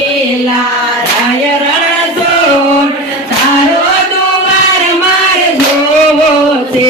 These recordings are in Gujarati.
રંગીલા રાય રણછોડ તારો દુવાર મારે જોવો છે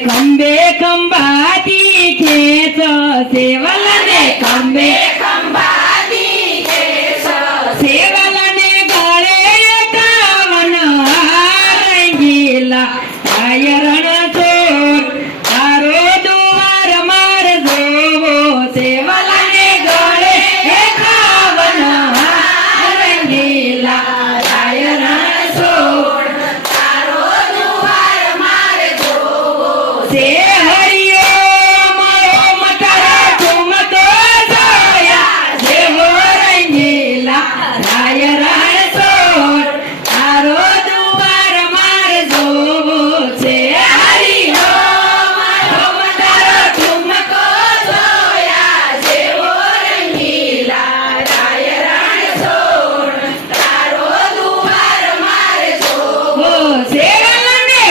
ખંભે ખંભાતી ખેસ સેવલને ખંભે ખંભાતી ખેસ સેવલને ગળે કાવન રંગીલા રાય રણછોડ તારો દુવાર માર જોવો સેવલને ગળે કાવન રંગીલા રાય રણછોડ તારો દુવાર માર જોવો છે હરિયો ઓમ તારા ઠુમકો જોયા જેવો રંગીલા રાય રણછોડ તારો દુવાર માર જોવો છે હરિયો ઓમ તારા ઠુમકો જોયા જેવો રંગીલા રાય રણછોડ તારો દુવાર માર જોવો છે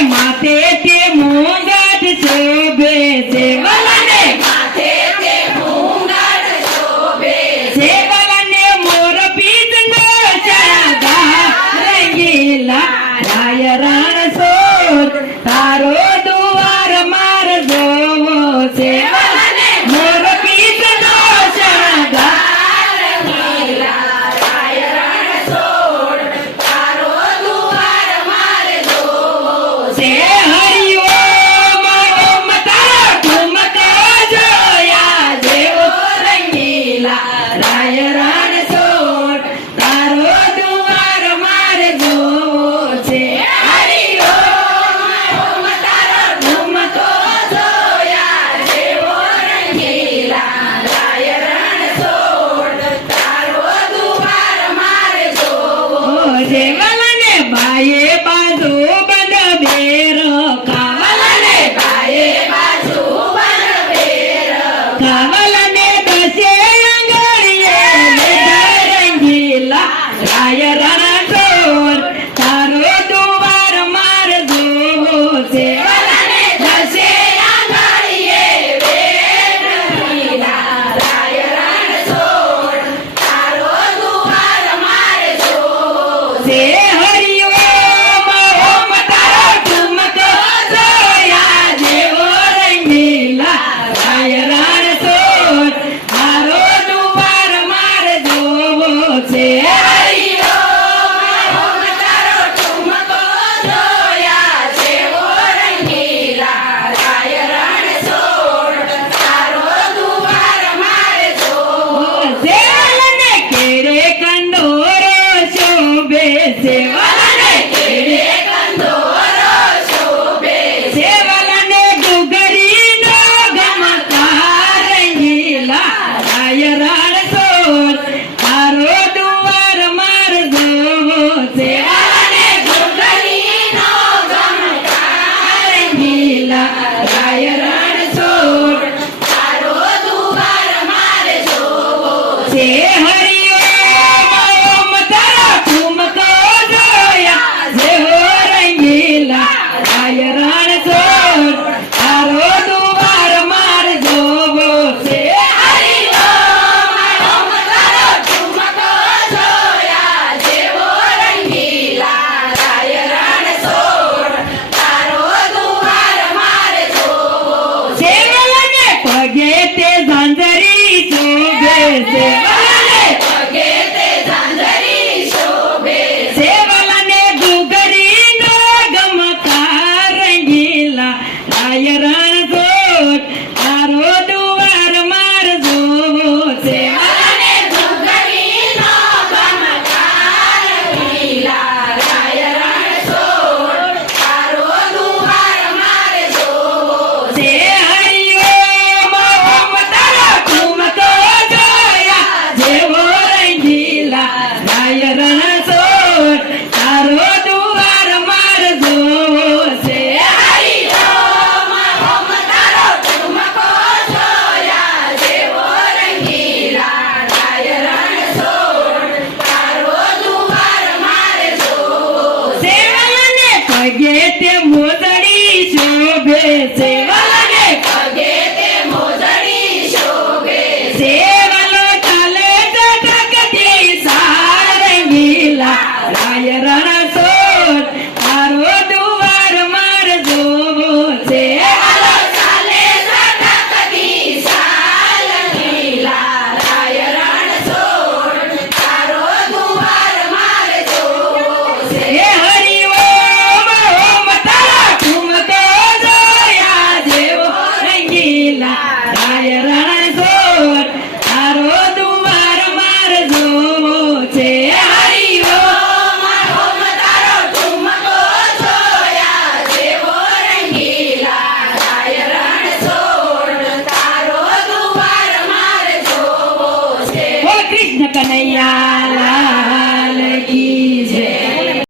માથે તે મુંગટ શોભે સેવલને માથે તે મુંગટ શોભે સેવલને મોર પીતનો શણગાર રંગીલા રાય રણછોડ તારો દુવાર માર જોવો સેવલને મોર પીતનો શણગાર રંગીલા રાય રણછોડ તારો દુવાર માર જોવો છે હરિઓમ ઓમ તારા ઠુમકો જોયા જેવો રંગીલા રાય રણછોડ તારો દુવાર માર જોવો છે હરિઓમ ઓમ તારા ઠુમકો જોયા જેવો રંગીલા રાય રણછોડ તારો દુવાર માર જોવો જેવલને બાયે બાજુ બંધ બેર કાવલને બાયે બાજુ બંધ બેર કાવલને દસે આંગળીએ રંગીલા રાય રણછોડ તારો દુવાર માર જોવો છે દસે આંગળીએ રંગીલા રાય રણછોડ તારો દુવાર માર જોવો છે હરિઓમ ઓમ તારા ઠુમકો જોયા જેવો રંગીલા રાય રણછોડ તારો દુવાર માર જોવો છે હરિઓમ ઓમ તારો ઠુમકો જોયા જેવો રંગીલા રાય રણછોડ તારો દુવાર માર જોવો સેવલને કેરે કંદોરો શોભે સેવલને કેરે કંદોરો શોભે સેવલને ગુગરીનો ગમકાર રંગીલા રાય રણછોડ તારો દુવાર માર જોવો સેવલને ગુગરીનો ગમકાર રંગીલા રાય રણછોડ તારો દુવાર માર જોવો છે હરિઓમ ઓમ તારા ઠુમકો જોયા પગે તે મોજડી શોભે છે વાલાને પગે તે મોજડી શોભે છે. સેવલો ચાલે જટકતી સારંગીલા રાય રણ